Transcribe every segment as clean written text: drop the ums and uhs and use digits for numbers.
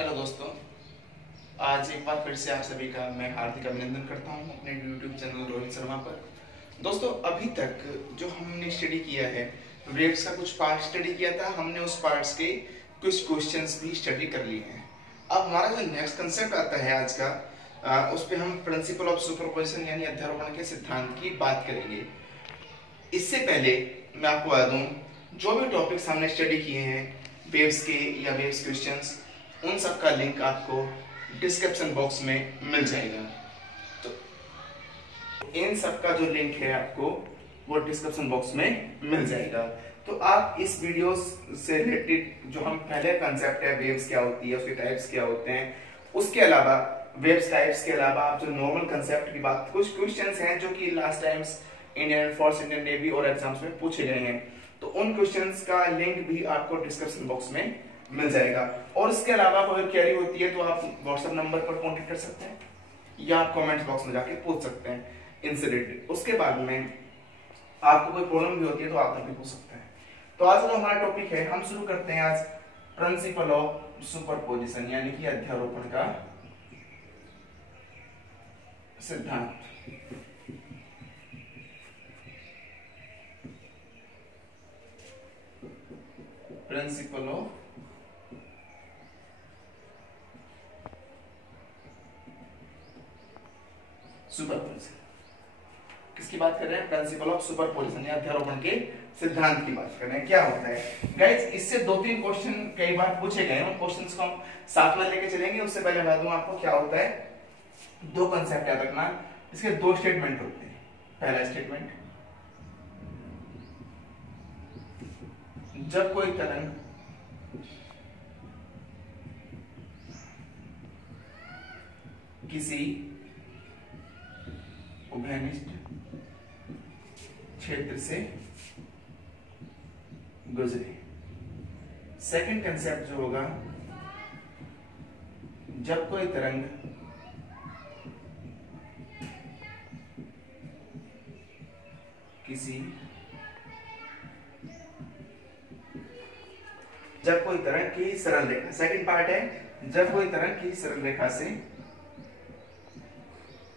Hello दोस्तों, आज एक बार फिर से आप सभी का मैं हार्दिक अभिनंदन करता हूं अपने यूट्यूब चैनल रोहित शर्मा पर। दोस्तों, अभी तक जो हमने स्टडी किया है, वेव्स का कुछ पार्ट स्टडी किया था हमने, उस पार्ट्स के कुछ क्वेश्चंस भी स्टडी कर लिए हैं। अब हमारा जो नेक्स्ट कंसेप्ट आता है आज का, उस पर हम प्रिंसिपल ऑफ सुपरपोजिशन यानी अध्यारोपण के सिद्धांत की बात करेंगे। इससे पहले मैं आपको बता दूं, जो भी टॉपिक्स हमने स्टडी किए हैं वेव्स के या वेव्स क्वेश्चंस, उन सब का लिंक आपको डिस्क्रिप्शन बॉक्स में मिल जाएगा। तो इन सब का जो लिंक है आपको वो डिस्क्रिप्शन बॉक्स में मिल जाएगा। तो आप इस वीडियो से रिलेटेड जो हम पहले कंसेप्ट है वेव्स क्या होती है, उसके टाइप्स क्या होते हैं, उसके अलावा वेव्स टाइप्स के अलावा आप जो नॉर्मल कंसेप्ट की बात, कुछ क्वेश्चंस हैं जो कि last times Indian force, Indian navy और एग्जाम्स में पूछे गए हैं, तो उन क्वेश्चंस का लिंक भी आपको डिस्क्रिप्शन बॉक्स में मिल जाएगा। और इसके अलावा कोई क्वेरी होती है तो आप व्हाट्सएप नंबर पर कांटेक्ट कर सकते हैं या आप कमेंट बॉक्स में जाके पूछ सकते हैं इनसे रिलेटेड। उसके बाद में आपको कोई प्रॉब्लम भी होती है तो आप तभी पूछ सकते हैं। तो आज जो हमारा टॉपिक है, हम शुरू करते हैं आज प्रिंसिपल ऑफ सुपरपोजिशन यानी कि अध्यारोपण का सिद्धांत। प्रिंसिपल ऑफ सुपरपोजिशन किसकी बात कर रहे हैं? प्रिंसिपल ऑफ सुपरपोजिशन या अध्यारोपण के सिद्धांत की बात कर रहे हैं। क्या होता है गाइस, इससे दो तीन क्वेश्चन कई बार पूछे गए हैं, उन क्वेश्चंस को हम साथ में लेके चलेंगे। उससे पहले बता दूं आपको क्या होता है। दो कंसेप्ट याद रखना, इसके दो स्टेटमेंट होते हैं। पहला स्टेटमेंट, जब कोई तरंग किसी उभयनिष्ठ क्षेत्र से गुजरे। सेकंड कंसेप्ट जो होगा, जब कोई तरंग किसी की सरल रेखा, सेकंड पार्ट है जब कोई तरंग की सरल रेखा से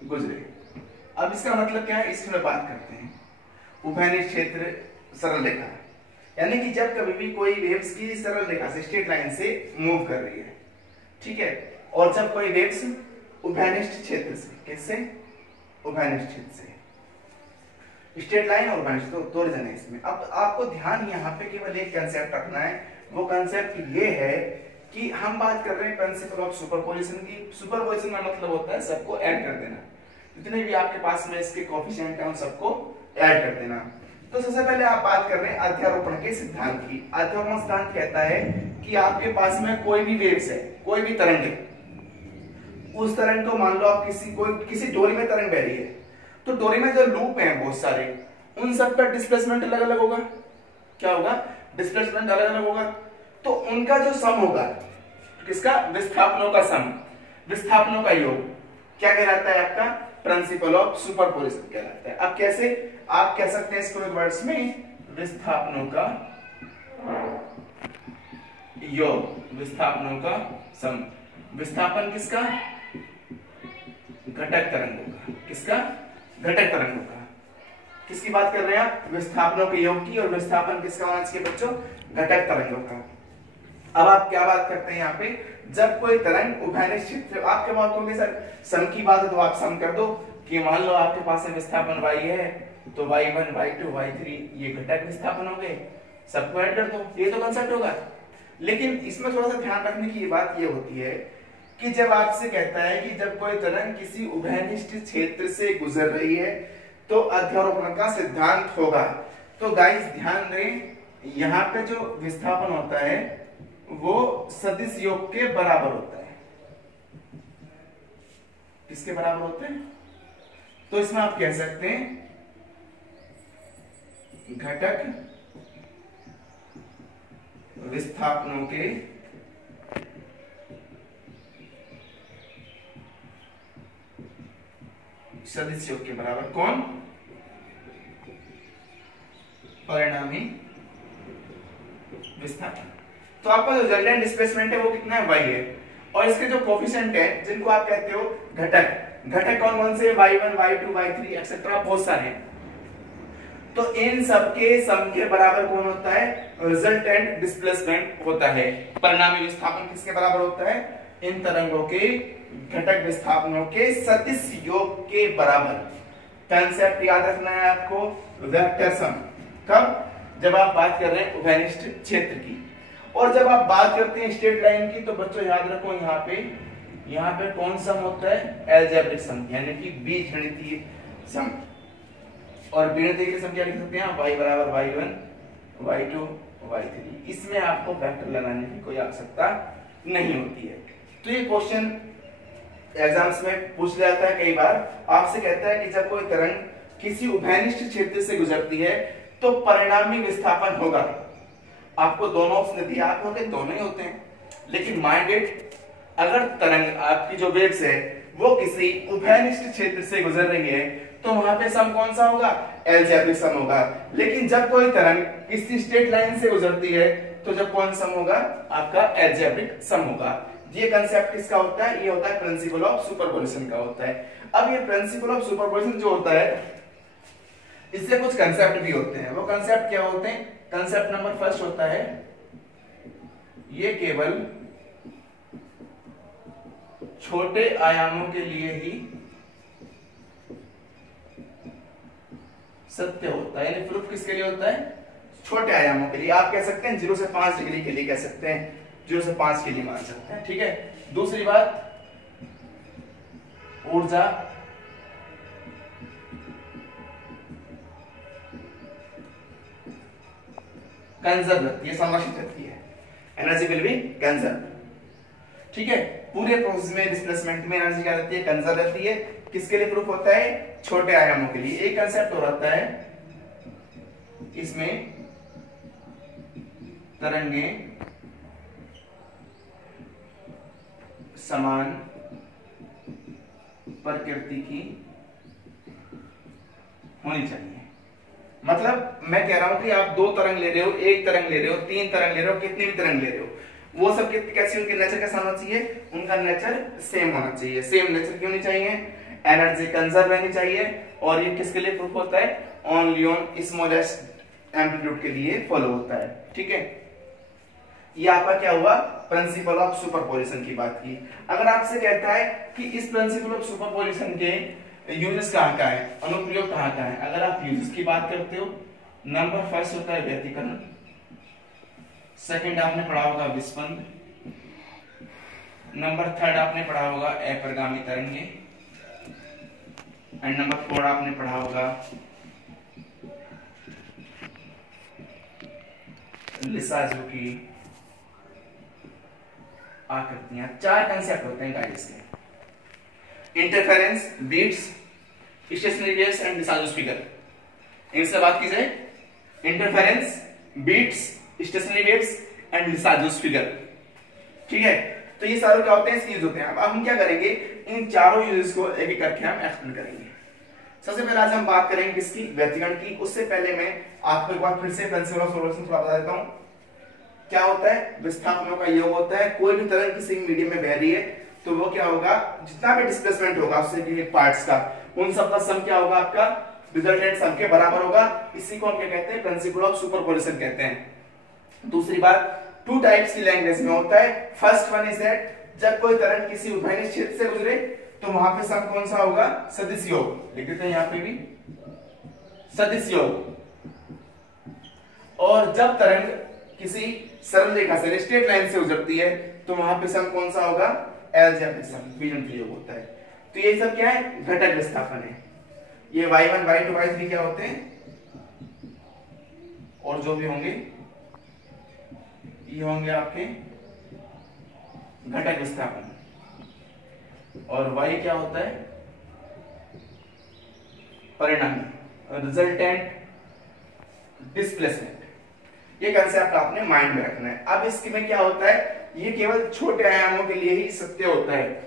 गुजरे। अब इसका मतलब क्या है, इसमें बात करते हैं उभयनिष्ठ क्षेत्र सरल रेखा, यानी कि जब कभी भी कोई वेव्स की सरल रेखा से, स्ट्रेट लाइन से मूव कर रही है, ठीक है, और जब कोई वेव्स उभयनिष्ठ क्षेत्र से, किससे? उभयनिष्ठ क्षेत्र से। स्ट्रेट लाइन और उभयनिष्ठ दो रीजन है इसमें। अब आपको ध्यान यहाँ पे केवल एक कंसेप्ट रखना है, वो कंसेप्ट ये है कि हम बात कर रहे हैं प्रिंसिपल ऑफ सुपरपोजिशन की। सुपरपोजिशन का मतलब होता है सबको ऐड कर देना, जितने भी आपके पास में इसके कोएफिशिएंट हैं उन सबको ऐड कर देना। तो सबसे पहले आप बात कर रहे हैं अध्यारोपण के सिद्धांत की। अध्यारोपण सिद्धांत कहता है कि आपके पास में कोई भी वेव्स है, कोई भी तरंग है, उस तरंग को मान लो आप किसी डोरी में तरंग बह रही है, तो डोरी में जो लूप हैं बहुत सारे, उन सब का डिस्प्लेसमेंट अलग अलग होगा। क्या होगा? डिस्प्लेसमेंट अलग अलग होगा। तो उनका जो सम होगा, किसका? विस्थापनों का सम, विस्थापनों का योग क्या कहलाता है? आपका प्रिंसिपल ऑफ सुपरपोजिशन कहलाता है। अब कैसे आप कह सकते हैं इसको वर्ड्स में? विस्थापनों का योग, विस्थापनों का सम। विस्थापन किसका? घटक तरंगों का। किसका? घटक तरंगों का। किसकी बात कर रहे हैं आप? विस्थापनों के योग की। और विस्थापन किसका होना चाहिए बच्चों? घटक तरंगों का। अब आप क्या बात करते हैं यहाँ पे? जब कोई तरंग उभयनिष्ठ क्षेत्र, आप क्या बात करोगे सर? सम की बात है तो आप सम कर दो कि मान लो आपके पास में विस्थापन y है, तो y1, y2, y3 ये घटक विस्थापन हो गए, सबको ऐड कर दो, ये तो कंसेप्ट होगा। लेकिन इसमें थोड़ा सा ध्यान रखने की बात ये होती है कि जब आपसे कहता है कि जब कोई तरंग किसी उभयनिष्ठ क्षेत्र से गुजर रही है तो अध्यारोपण का सिद्धांत होगा। तो गाइस ध्यान दें, यहाँ पे जो विस्थापन होता है वो सदिश योग के बराबर होता है। किसके बराबर होते हैं? तो इसमें आप कह सकते हैं घटक विस्थापनों के सदिश योग के बराबर। कौन? परिणामी विस्थापन। तो आपका जो रिजल्टेंट डिस्प्लेसमेंट है वो कितना है? y है। और इसके जो कोफिशिएंट है जिनको आप कहते हो घटक, घटक कौन कौन से, y1 y2 y3 एक्सेट्रा बहुत सारे हैं। तो इन सबके सम के बराबर कौन होता है, रिजल्टेंट डिस्प्लेसमेंट होता है। परिणामी विस्थापन किसके बराबर होता है, इन तरंगों के घटक विस्थापनों के सदिश योग के बराबर। कंसेप्ट याद रखना है आपको, वेक्टर सम। कब, जब आप बात कर रहे हैं उभयनिष्ठ क्षेत्र की। और जब आप बात करते हैं स्ट्रेट लाइन की तो बच्चों याद रखो यहाँ पे कौन सम होता है, अलजेब्रिक सम, यानी कि बीजगणितीय सम। और बीजगणितीय सम क्या लिख सकते हैं, y बराबर y1 y2 y3। इसमें आपको वेक्टर लगाने की कोई आवश्यकता नहीं होती है। तो ये क्वेश्चन एग्जाम्स में पूछ जाता है कई बार, आपसे कहता है कि जब कोई तरंग किसी उभयनिष्ठ क्षेत्र से गुजरती है तो परिणामी विस्थापन होगा। आपको दोनों ऑप्शन दिए, आप होंगे दोनों ही होते हैं, लेकिन माइंडेड अगर तरंग आपकी जो वेव्स है वो किसी उभयनिष्ठ क्षेत्र से गुजर रही है तो वहां पे सम कौन सा होगा, अलजेब्रिक सम होगा। लेकिन जब कोई तरंग किसी स्ट्रेट लाइन से गुजरती है तो जब कौन सम होगा, आपका अलजेब्रिक सम होगा। ये कंसेप्ट किसका होता है, ये होता है प्रिंसिपल ऑफ सुपरपोजिशन का होता है। अब ये प्रिंसिपल ऑफ सुपरपोजिशन जो होता है इससे कुछ कंसेप्ट भी होते हैं। वो कंसेप्ट क्या होते हैं, कंसेप्ट नंबर फर्स्ट होता है ये केवल छोटे आयामों के लिए ही सत्य होता है। यानी प्रूफ किसके लिए होता है, छोटे आयामों के लिए। आप कह सकते हैं 0 से 5 डिग्री के लिए कह सकते हैं, 0 से 5 के लिए मान सकते हैं, ठीक है। दूसरी बात, ऊर्जा कंजर्व रहती है, संरक्षित रहती है, एनर्जी विल बी कंजर्व, ठीक है। पूरे प्रोसेस में डिस्प्लेसमेंट में एनर्जी क्या रहती है, कंजर्व रहती है। किसके लिए प्रूफ होता है, छोटे आयामों के लिए। एक कंसेप्ट हो रहता है इसमें तरंगे समान प्रकृति की होनी चाहिए। मतलब मैं कह रहा हूं कि आप 2 तरंग ले रहे हो, 1 तरंग ले रहे हो, 3 तरंग ले रहे हो, कितनी भी तरंग ले रहे हो, वो सब कैसी उनके नेचर कैसा होना चाहिए, उनका नेचर सेम होना चाहिए। सेम नेचर क्यों नहीं चाहिए, एनर्जी कंजर्व रहनी चाहिए। और ये किसके लिए प्रूफ होता है, ओनली ऑन स्मॉलेस्ट एम्पलीट्यूड के लिए फॉलो होता है, ठीक है। ये आपका क्या हुआ, प्रिंसिपल ऑफ सुपरपोजिशन की बात की। अगर आपसे कहता है कि इस प्रिंसिपल ऑफ सुपरपोजिशन के यूजेस कहाँ का है, अनुप्रयोग कहाँ का है, अगर आप यूजेस की बात करते हो, नंबर फर्स्ट होता है व्यतिकरण, सेकंड आपने पढ़ा होगा विस्पंद, नंबर थर्ड आपने पढ़ा होगा अपरिगामी तरंगे, एंड नंबर 4 आपने पढ़ा होगा लिसाजुकी आकृतियां। 4 कंसेप्ट होते हैं गाइस के, interference, beats, stationary waves and Lissajous figure. इनसे बात की जाए, interference, beats, stationary waves and Lissajous figure, ठीक है। तो ये सारे क्या होते हैं, इसके यूज होते हैं। अब हम क्या करेंगे, इन चारों यूजेस को एक एक करके हम एक्सप्लेन करेंगे। सबसे पहले आज हम बात करेंगे किसकी, व्यतिकरण की। उससे पहले मैं आपको एक बार फिर से प्रिंसिपल ऑफ सुपरपोजिशन थोड़ा बता देता हूं। क्या होता है, विस्थापनों का योग होता है। कोई भी तरंग किसी मीडियम में बह रही है तो वो क्या होगा, जितना भी डिस्प्लेसमेंट होगा उससे पार्ट्स का, उन सबका सम क्या होगा, आपका रिजल्टेंट सम के बराबर होगा। इसी को हम क्या कहते हैं, प्रिंसिपल ऑफ सुपरपोजिशन कहते हैं। दूसरी बात, 2 टाइप्स की लैंग्वेज में होता है। फर्स्ट वन इज दैट, जब कोई तरंग किसी उभयनिष्ठ क्षेत्र से गुजरे तो वहां पे सम कौन सा होगा, सदिश योग। लिख देते हैं यहाँ पे भी सदिश योग। और जब तरंग किसी सरल रेखा से, स्ट्रेट लाइन से गुजरती है तो वहां पे सम कौन सा होगा, अलजेब्रिक सम, बीजगणितीय योग होता है। तो ये सब क्या है, घटक विस्थापन है। ये y1 y2 y3 क्या होते हैं, और जो भी होंगे ये होंगे आपके घटक विस्थापन। और y क्या होता है, परिणामी, रिजल्टेंट डिस्प्लेसमेंट। ये कंसेप्ट आपने माइंड में रखना है। अब इसके में क्या होता है, ये केवल छोटे आयामों के लिए ही सत्य होता है।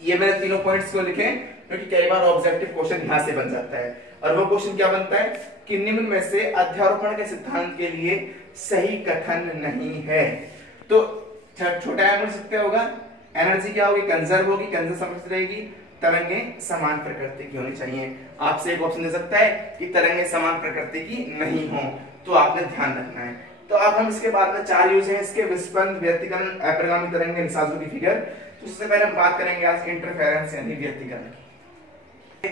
ये मैंने तीनों पॉइंट्स को लिखे क्योंकि कई बार ऑब्जेक्टिव क्वेश्चन यहां से बन जाता है। और वो क्वेश्चन क्या बनता है कि निम्न में से अध्यारोपण के सिद्धांत के लिए सही कथन नहीं है। तो छोटा आयाम सत्य होगा, एनर्जी क्या होगी, कंजर्व होगी, कंजर्व समझ रहेगी, तरंगें समान प्रकृति की होनी चाहिए। आपसे एक ऑप्शन दे सकता है कि तरंगें समान प्रकृति की नहीं हो, तो आपने ध्यान रखना है। तो अब हम इसके बाद में 4 यूज हैं इसके, विस्पंद, व्यतिकरण, अपरिगामी तरंगें, निशाचरों की फिगर। तो उससे पहले हम बात करेंगे आज इंटरफेरेंस यानी व्यतिकरण की।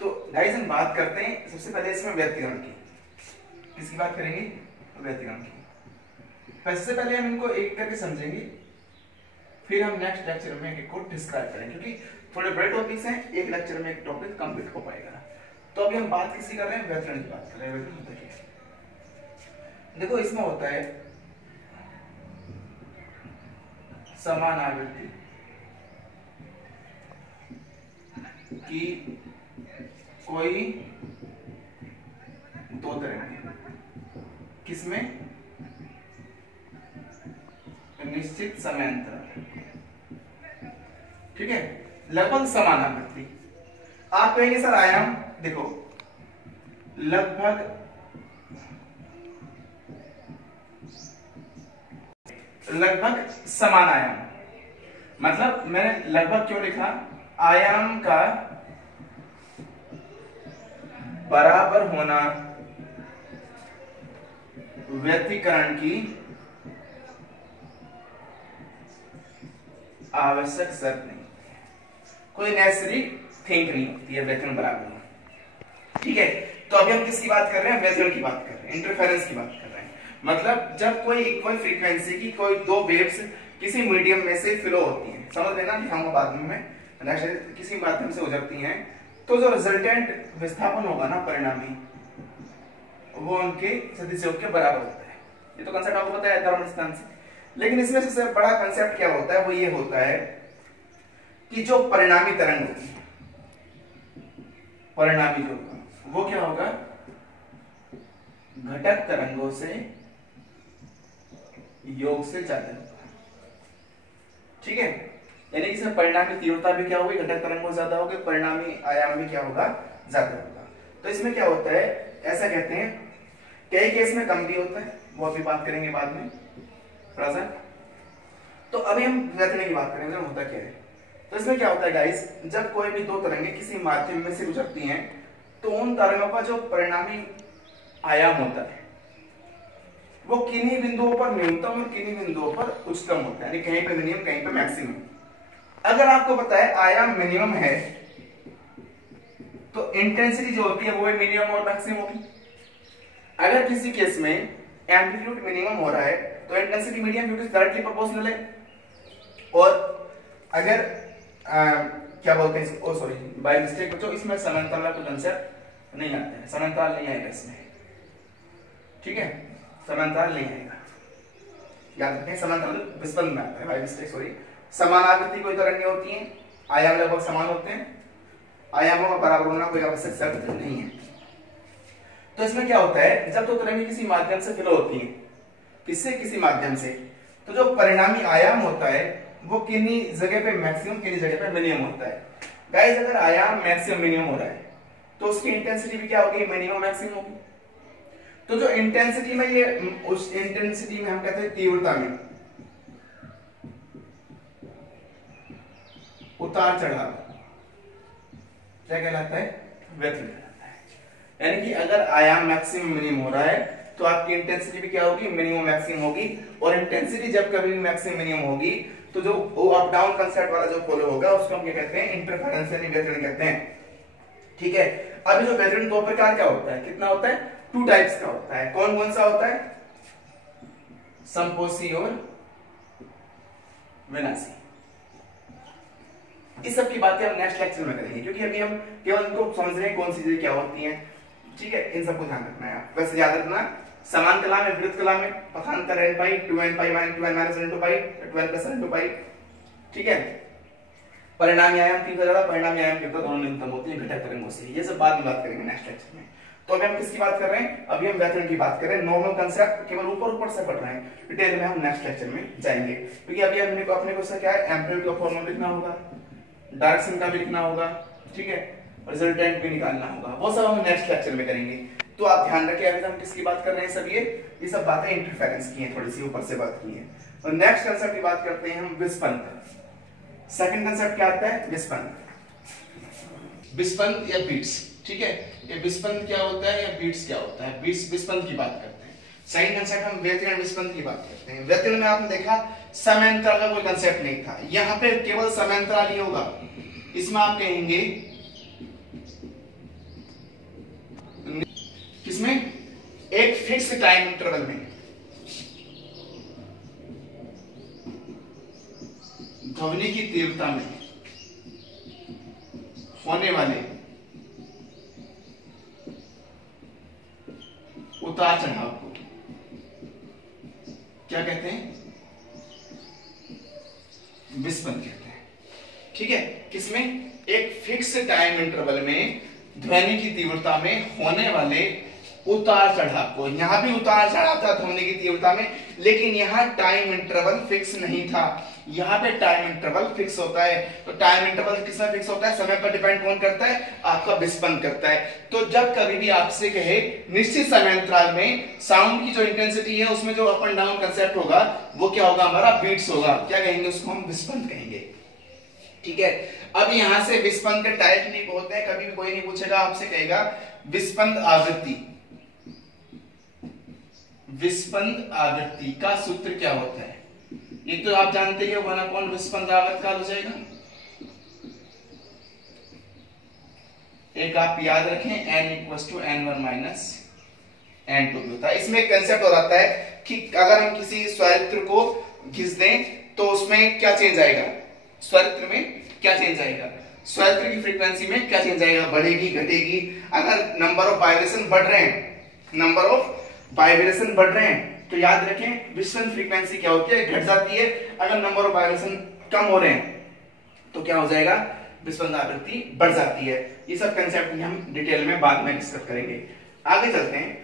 तो गाइस हम बात करते हैं सबसे पहले इसमें व्यतिकरण की। किसकी बात करेंगे, व्यतिकरण की। सबसे पहले हम इनको एक करके समझेंगे, फिर हम नेक्स्ट लेक्चर में एक को डिस्क्राइब करेंगे, क्योंकि थोड़े बड़े टॉपिक्स हैं, एक लेक्चर में एक टॉपिक कंप्लीट हो पाएगा। तो अभी हम बात किसी कर रहे हैं, व्यतिकरण की बात कर रहे हैं। व्यतिकरण होता क्या है, देखो इसमें होता है समान आवृत्ति की कोई दो तरंगें, किसमें, निश्चित समयांतराल, ठीक है, लगभग समान आवृत्ति। आप कहेंगे सर आयाम, देखो लगभग समान आयाम, मतलब मैंने लगभग क्यों लिखा, आयाम का बराबर होना व्यतिकरण की आवश्यक शर्त नहीं, कोई नेसेसरी थिंग नहीं होती है व्यतिकरण बराबर होना, ठीक है। तो अभी हम किसकी बात कर रहे हैं, व्यतिकरण की बात कर रहे हैं, इंटरफेरेंस की बात कर रहे हैं। मतलब जब कोई इक्वल फ्रीक्वेंसी की कोई दो वेव्स किसी मीडियम में से फ्लो होती हैं, समझ लेना, दिखाऊंगा बाद में, किसी माध्यम से गुजरती हैं, तो जो रिजल्टेंट विस्थापन होगा ना, परिणामी, वो उनके सदिश योग के बराबर होता है। ये तो कंसेप्ट आपको पता है धर्म स्थान से। लेकिन इसमें सबसे बड़ा कंसेप्ट क्या होता है, वो ये होता है कि जो परिणामी तरंग होगी, परिणामी जो होगा वो क्या होगा, घटक तरंगों से योग से ज्यादा होगा, ठीक है। यानी इसमें परिणामी तीव्रता भी क्या होगी, घटक तरंगों ज्यादा होगी, परिणामी आयाम भी क्या होगा, ज्यादा होगा। तो इसमें क्या होता है, ऐसा कहते हैं, कई केस में कम भी होता है, वो अभी बात करेंगे बाद में थोड़ा सा। तो अभी हम व्यतिकरण की बात करेंगे, होता क्या है। तो इसमें क्या होता है गाइस, जब कोई भी दो तरंगें किसी माध्यम में से गुजरती हैं, तो उन तरंगों का जो परिणामी आयाम होता है वो किन्हीं बिंदुओं पर न्यूनतम और किन्हीं बिंदुओं पर उच्चतम होता है, यानी कहीं पे मिनिमम कहीं पे मैक्सिमम। अगर आपको पता है आयाम मिनिमम है, तो इंटेंसिटी जो होती है वो मिनिमम और मैक्सिमम होगी। अगर किसी केस में एम्पलीट्यूड मिनिमम हो रहा है, तो इंटेंसिटी मीडियम क्योंकि डायरेक्टली प्रोपोर्शनल है। और अगर क्या बोलते हैं इसको, सॉरी बाय मिस्टेक बच्चों, इसमें समांतराल का कंसेप्ट नहीं आता है, समांतराल नहीं आएगा इसमें, ठीक है, समांतराल नहीं आएगा, याद रखें, समांतराल विस्पंद में आता है, बाय मिस्टेक सॉरी। समान आवृत्ति कोई तरंगें होती हैं, आयाम लगभग समान होते हैं, आयामों का बराबर होना कोई आवश्यक शर्त नहीं है। तो इसमें क्या होता है, जब दो तरंगें किसी माध्यम से फ्लो होती हैं, किसी माध्यम से, तो जो परिणामी आयाम होता है वो किन्हीं जगह पे मैक्सिमम, किन्हीं जगह पे मिनिमम होता है। गाइस अगर आयाम मैक्सिमम मिनिमम हो रहा है, तो उसकी इंटेंसिटी भी क्या होगी, मिनिमम मैक्सिमम होगी। तो जो इंटेंसिटी में ये, उस इंटेंसिटी में हम कहते हैं तीव्रता में उतार चढ़ाव, क्या कहलाता है, व्यतिकरण कहलाता है। यानी कि अगर आयाम मैक्सिमम मिनिमम हो रहा है, तो आपकी इंटेंसिटी भी क्या होगी, मिनिमम मैक्सिमम होगी। और इंटेंसिटी जब कभी मैक्सिमम मिनिमम होगी, तो जो अप डाउन कंसेप्ट वाला जो फॉलो होगा उसको हम क्या कहते हैं, इंटरफेरेंस यानी व्यतिकरण कहते हैं, ठीक है। अभी जो व्यतिकरण दो प्रकार का होता है, कितना होता है, 2 टाइप्स का होता है। कौन कौन सा होता है, संपोषी और विनाशी। इस सब की बातें हम नेक्स्ट लेक्चर में करेंगे, क्योंकि अभी हम केवल इनको समझ रहे हैं कौन सी चीजें क्या होती हैं, ठीक है। इन सबको ध्यान रखना है। वैसे याद रखना, समान कला में, विरुद्ध कला में पथांतर n पाई 2n पाई - 2n - n2 पाई 12 + n2 पाई, ठीक है। परिणामी आयाम की ज्यादा, परिणामी आयाम की दोनों न्यूनतम होती है घटक तरंगों से। ये सब बाद में बात करेंगे नेक्स्ट लेक्चर में। तो अभी हम किसकी बात कर रहे हैं, अभी हम व्यतिकरण की बात कर रहे हैं। नॉर्मल कंसेप्ट केवल ऊपर से पढ़ रहे हैं, डिटेल में हम नेक्स्ट लेक्चर में जाएंगे, क्योंकि अभी अपने को क्या है, एम्पलीट्यूड का फॉर्मूला लिखना होगा, डायरेक्शन का भी लिखना होगा, ठीक है, रिजल्टेंट भी निकालना होगा, वो सब हम नेक्स्ट लेक्चर में करेंगे। तो आप ध्यान रखिए, अभी हम किसकी बात कर रहे हैं, सब ये सब बातें इंटरफेरेंस की हैं, थोड़ी सी ऊपर से बात की है। और नेक्स्ट कंसेप्ट की बात करते हैं हम, विस्पंद। सेकंड कंसेप्ट क्या आता है? विस्पंद। विस्पंद या बीट्स, ठीक है, ये विस्पंद क्या होता है या बीट्स क्या होता है, बीट्स विस्पंद की बात करते हैं। सेकंड कंसेप्ट हम व्यतिरण विस्पंद की बात करते हैं। व्यतिरण में आपने देखा समांतराल का कोई कंसेप्ट नहीं था, यहां पे केवल समांतराल ही होगा। इसमें आप कहेंगे किसमें? एक फिक्स टाइम इंटरवल में ध्वनि की तीव्रता में होने वाले उतार चढ़ाव को क्या कहते हैं? विस्पंद कहते हैं। ठीक है, किसमें? एक फिक्स टाइम इंटरवल में ध्वनि की तीव्रता में होने वाले उतार चढ़ाव को। यहां भी उतार चढ़ाव था ध्वनि की तीव्रता में, लेकिन यहां टाइम इंटरवल फिक्स नहीं था, यहां पे टाइम इंटरवल फिक्स होता है। तो टाइम इंटरवल किसमें फिक्स होता है? समय पर डिपेंड कौन करता है? आपका विस्पंद करता है। तो जब कभी भी आपसे कहे निश्चित समय अंतराल में साउंड की जो इंटेंसिटी है उसमें जो अप एंड डाउन कंसेप्ट होगा वो क्या होगा? हमारा बीट्स होगा। क्या कहेंगे उसको? हम विस्पंद कहेंगे। ठीक है, अब यहां से विस्पंद के टाइप नहीं होते हैं, कभी भी कोई नहीं पूछेगा आपसे, कहेगा विस्पंद आवृत्ति। विस्पंद आवृत्ति का सूत्र क्या होता है? ये तो आप जानते ही हो, 1 विस्पंद आवृत्त काल हो जाएगा। एक आप याद रखें, n = n1 - n2 होता है। इसमें एक कंसेप्ट हो जाता है कि अगर हम किसी स्वरित्र को घिस दें तो उसमें क्या चेंज आएगा? स्वरित्र में क्या चेंज आएगा? स्वरित्र की फ्रीक्वेंसी में क्या चेंज आएगा? बढ़ेगी, घटेगी? अगर नंबर ऑफ वाइब्रेशन बढ़ रहे हैं, नंबर ऑफ वाइब्रेशन बढ़ रहे हैं तो याद रखें विस्पंद फ्रीक्वेंसी क्या होती है? घट जाती है। अगर नंबर ऑफ वाइब्रेशन कम हो रहे हैं तो क्या हो जाएगा? विस्पंद आवृत्ति बढ़ जाती है। ये सब कंसेप्ट हम डिटेल में बाद में डिस्कस करेंगे। आगे चलते हैं।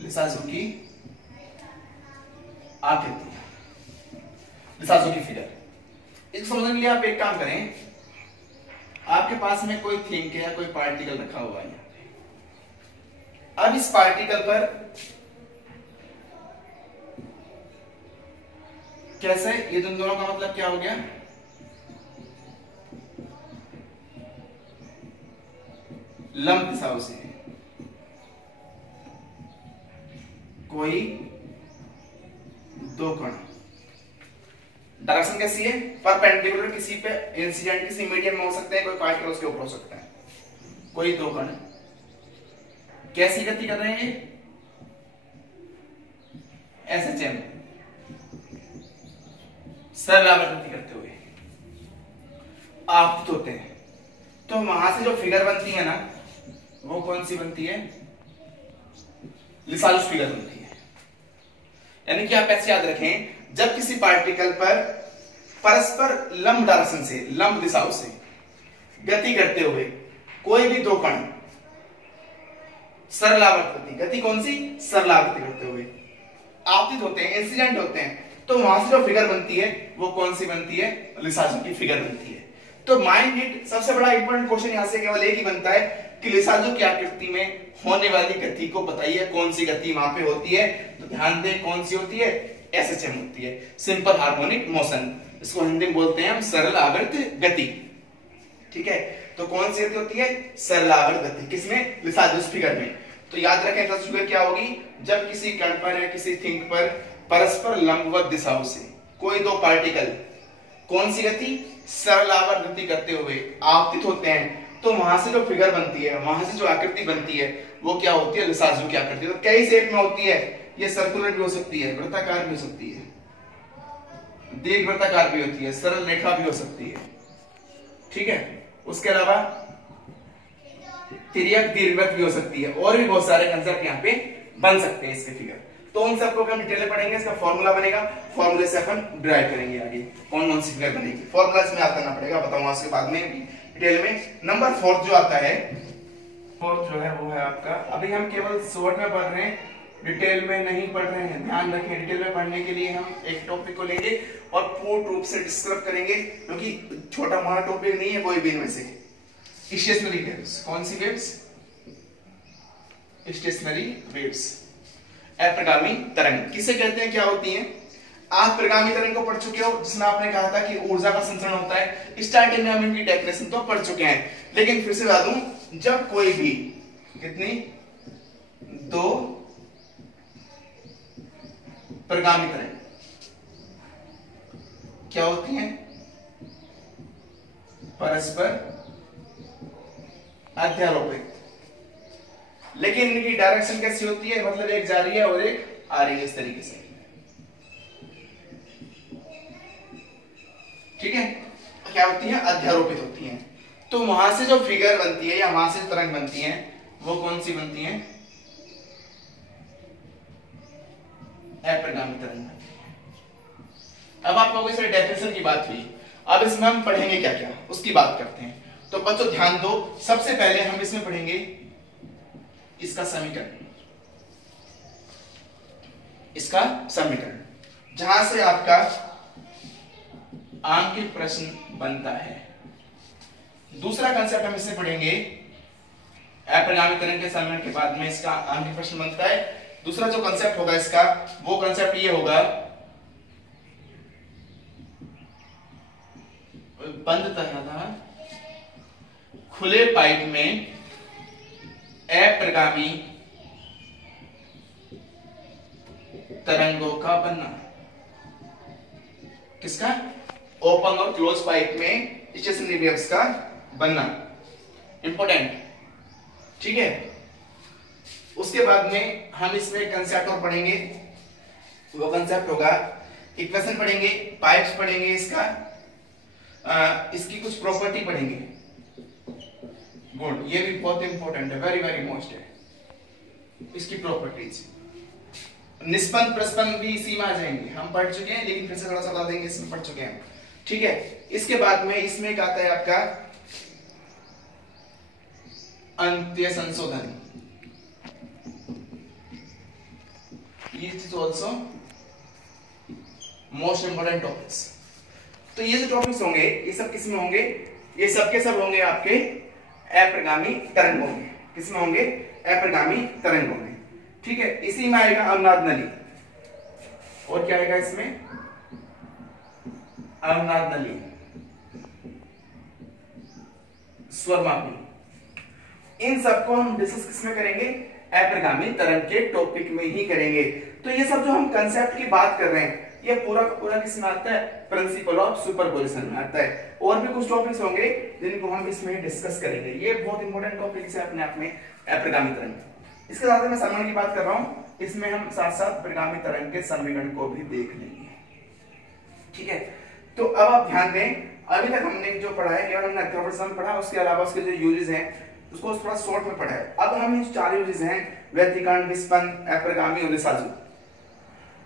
लिसाजू की आकृति, लिसाजू की फिगर, इसको समझने के लिए आप एक काम करें, आपके पास में कोई थिंग है, कोई पार्टिकल रखा हुआ है। अब इस पार्टिकल पर कैसे, ये दोनों का मतलब क्या हो गया? लंब दिशाओं से कोई दो कण, डायरेक्शन कैसी है? परपेंडिकुलर, किसी पे इंसिडेंट किसी मीडियम में हो सकते हैं, कोई पार्टिकल उसके ऊपर हो सकता है। कोई दो कण कैसी गति कर रहे हैं? SHM, सरल गति करते हुए आपतित होते हैं। तो वहां से जो फिगर बनती है ना, वो कौन सी बनती है? लिसाजू फिगर बनती है। यानी कि आप ऐसे याद रखें, जब किसी पार्टिकल पर परस्पर लंब डायरेक्शन से, लंब दिशाओं से गति करते हुए कोई भी दो कण सरलावर्त गति, कौन सी? सरलावर्ती करते हुए आपतित होते हैं, इंसिडेंट होते हैं, तो वहां से जो फिगर बनती है वो कौन सी बनती है? लिसाजू की फिगर बनती है। तो माइंड इट, सबसे बड़ा इंपॉर्टेंट क्वेश्चन यहां से केवल एक ही बनता है कि लिसाजू की आकृति में होने वाली गति को बताइए, कौन सी गति वहां पे होती है? तो ध्यान दें, कौन सी होती है? SHM होती है, सिंपल हार्मोनिक मोशन। इसको हिंदी में बोलते हैं हम सरल आवर्त गति। ठीक है, तो कौन सी गति होती है? सरल आवर्त गति। किसमें? लिसाजू फिगर में। तो याद रखें लिसाजू फिगर क्या होगी? जब किसी कण पर या किसी थिंग पर परस्पर लंबवत दिशाओं से कोई दो पार्टिकल कौन सी गति? सरल आवर्त गति करते हुए आपतित होते हैं, तो वहां से जो फिगर बनती है, वहां से जो आकृति बनती है वो क्या होती है? लिसाजू की आकृति। तो कई शेप में होती है, ये सर्कुलर भी हो सकती है, वृत्ताकार भी हो सकती है, दीर्घवृत्ताकार भी होती है, सरल रेखा भी हो सकती है। ठीक है, उसके अलावा तिर्यक दीर्घवृत्त भी हो सकती है, और भी बहुत सारे कंसेप्ट यहाँ पे बन सकते हैं इसके फिगर। तो उन सबको हम डिटेल में पढ़ेंगे, इसका फॉर्मूला बनेगा, फॉर्मूले से अपन ड्राइव करेंगे आगे कौन कौन सी फिगर बनेगी। फॉर्मूला इसमें याद करना पड़ेगा, बताऊंगा उसके बाद में डिटेल में। नंबर 4 जो आता है, 4 जो है वो है आपका, अभी हम केवल शॉर्ट में पढ़ रहे हैं, डिटेल में नहीं पढ़ रहे हैं, ध्यान रखें। डिटेल में पढ़ने के लिए हम एक टॉपिक को लेंगे और पूर्ण रूप से डिस्क्राइब करेंगे, क्योंकि छोटा मोटा टॉपिक नहीं है कोई भी इनमें से। स्टेशनरी वेव्स, कौन सी वेव्स? Stationary waves. अप्रगामी तरंग किसे कहते हैं, क्या होती हैं? आप प्रगामी तरंग को पढ़ चुके हो, जिसमें आपने कहा था कि ऊर्जा का संचरण होता है। स्टार्टिंग में हम इनकी डेफिनेशन तो पढ़ चुके हैं, लेकिन फिर से बता दूं, जब कोई भी कितनी दो प्रगामी तरंग क्या होती हैं? परस्पर अध्यारोपित। लेकिन इनकी डायरेक्शन कैसी होती है? मतलब एक जा रही है और एक आ रही है, इस तरीके से। ठीक है, क्या होती हैं? अध्यारोपित होती हैं। तो वहां से जो फिगर बनती है या वहां से तरंग बनती है वो कौन सी बनती है? अप्रगामी तरंग। अब आप लोगों से डेफिनेशन की बात हुई, अब इसमें हम पढ़ेंगे क्या क्या उसकी बात करते हैं। तो बच्चों ध्यान दो, सबसे पहले हम इसमें पढ़ेंगे इसका समीकरण, इसका समीकरण जहां से आपका आंकिक प्रश्न बनता है। दूसरा कंसेप्ट हम इसमें पढ़ेंगे, अप्रगामी तरंग के समीकरण के बाद में इसका आंकिक प्रश्न बनता है। दूसरा जो कंसेप्ट होगा इसका, वो कंसेप्ट ये होगा, बंद तरह खुले पाइप में अप्रगामी तरंगों का बनना। किसका? ओपन और क्लोज पाइप में स्टेशनरी वेव्स का बनना, इंपॉर्टेंट। ठीक है, उसके बाद में हम इसमें कंसेप्ट और पढ़ेंगे, वो कंसेप्ट होगा इक्वेशन पढ़ेंगे, पाइप्स पढ़ेंगे, इसकी कुछ प्रॉपर्टी पढ़ेंगे। गुड, ये भी बहुत इंपॉर्टेंट है, वेरी वेरी मोस्ट है, इसकी प्रॉपर्टीज। निष्पन्न प्रस्पन्न भी इसी में आ जाएंगे, हम पढ़ चुके हैं, लेकिन फिर से थोड़ा सा बता देंगे, इसमें पढ़ चुके हैं। ठीक है, इसके बाद में इसमें क्या आता है आपका अंत्य संशोधन, ये is also most important topics. तो ये जो टॉपिक्स होंगे ये सब किस में होंगे? ये सब के सब होंगे आपके अप्रगामी तरंगों में। किसमें होंगे? अप्रगामी तरंगों में। ठीक है, इसी में आएगा अनुनाद नली, और क्या आएगा इसमें? अनुनाद नली, स्वरमापी। इन सबको हम डिस्कस किसमें करेंगे? अप्रगामी तरंग के टॉपिक में ही करेंगे। तो ये सब जो हम कंसेप्ट की बात कर रहे हैं, ये पूरा का पूरा किसमें आता है? प्रिंसिपल ऑफ सुपरपोजिशन में आता है। और भी कुछ टॉपिक्स होंगे जिनको हम इसमें डिस्कस करेंगे। ये बहुत इंपॉर्टेंट टॉपिक है अपने आप में, अप्रगामी तरंग। इसके साथ मैं समीकरण की बात कर रहा हूं, इसमें हम साथ साथ प्रगामी तरंग के समीकरण को भी देख लेंगे। ठीक है, तो अब आप ध्यान दें, अभी तक हमने जो पढ़ा है केवल हमने अध्यापन पढ़ा, उसके अलावा उसके जो यूजेस हैं उसको थोड़ा शॉर्ट में पढ़ा है। अब हम इन चार यूजेस हैं, व्यतिकरण, विस्पन्न, अप्रगामी और निशाजु,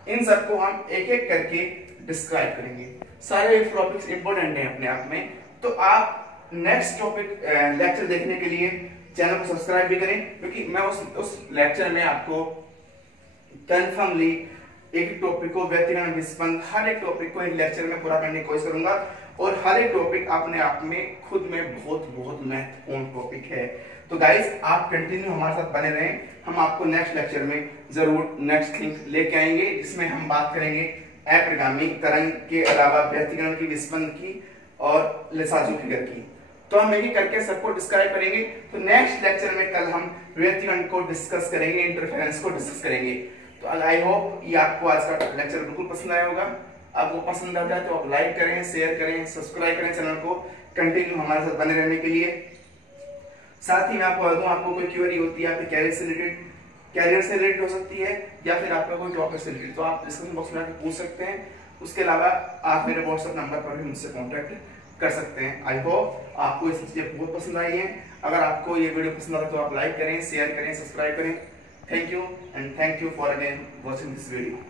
इन सबको हम एक एक करके डिस्क्राइब करेंगे। सारे टॉपिक्स इंपॉर्टेंट हैं अपने आप में। तो आप नेक्स्ट टॉपिक लेक्चर देखने के लिए चैनल को सब्सक्राइब भी करें, क्योंकि मैं उस लेक्चर में आपको कंफर्मली एक टॉपिक को, व्यतिकरण, विस्पन्न, हर एक टॉपिक को एक लेक्चर में पूरा करने की कोशिश करूंगा। और हर एक टॉपिक अपने आप में खुद में बहुत बहुत महत्वपूर्ण टॉपिक है। तो गाइस आप कंटिन्यू हमारे साथ बने रहें, हम आपको नेक्स्ट लेक्चर में जरूर नेक्स्ट थिंग लेके आएंगे, जिसमें हम बात करेंगे अप्रगामी तरंग के अलावा व्यतिकरण की, विस्पन्न की और निशाजु फिगर की। तो हम एक करके सबको डिस्क्राइब करेंगे। तो नेक्स्ट लेक्चर में कल हम व्यतिकरण को डिस्कस करेंगे, इंटरफेरेंस को डिस्कस करेंगे। तो आई होप ये आपको आज का लेक्चर बिल्कुल पसंद आया होगा। आपको पसंद आता है तो आप लाइक करें, शेयर करें, सब्सक्राइब करें चैनल को, कंटिन्यू हमारे साथ बने रहने के लिए। साथ ही मैं आपको बता दूं, आपको कोई क्वेरी होती है आपके कैरियर से रिलेटेड हो सकती है, या फिर आपका कोई टॉपिक से रिलेटेड, तो आप डिस्क्रिप्शन बॉक्स में आकर पूछ सकते हैं। उसके अलावा आप मेरे व्हाट्सएप नंबर पर भी मुझसे कॉन्टैक्ट कर सकते हैं। आई होप आपको ये चीजें बहुत पसंद आई है। अगर आपको ये वीडियो पसंद आता है तो आप लाइक करें, शेयर करें, सब्सक्राइब करें। Thank you and thank you for again watching this video.